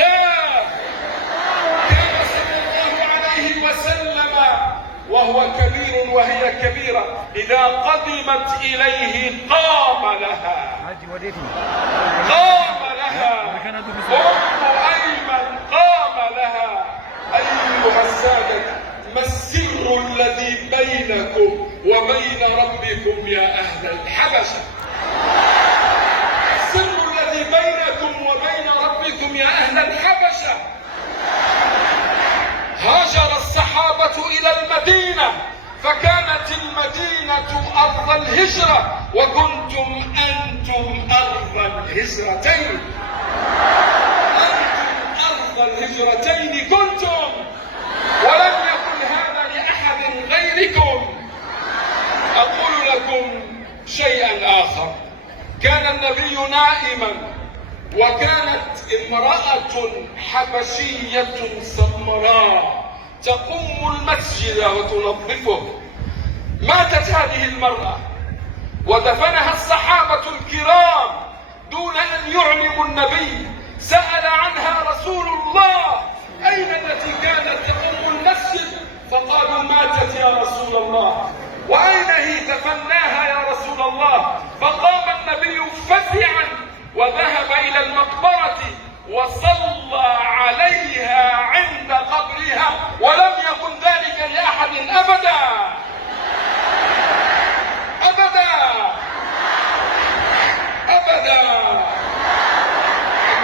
الله. كان صلى الله عليه وسلم وهو كبير وهي كبيرة إذا قدمت إليه قام لها أم أيمن قام لها. أيها السادة، ما السر الذي بينكم وبين ربكم يا أهل الحبشة؟ السر الذي بينكم وبين ربكم يا أهل الحبشة. هاجر الصحابة إلى المدينة، فكانت المدينة أرض الهجرة، وكنتم أنتم أرض الهجرتين. أنتم أرض الهجرتين كنتم، ولم يكن هذا لأحد غيركم. أقول لكم شيئا آخر. كان النبي نائما، وكانت امرأة حبشية سمراء تقوم المسجد وتنظفه. ماتت هذه المرأة ودفنها الصحابة الكرام دون أن يعلموا النبي. سأل عنها رسول الله: أين التي كانت تقوم المسجد؟ فقالوا: ماتت يا رسول الله. وأين هي؟ دفناها يا رسول الله. فقام النبي فزعا وذهب إلى المقبرة وصلى عليها عند قبرها، ولم يكن ذلك لأحد أبدا أبدا أبدا.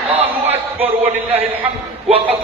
الله أكبر ولله الحمد. وقد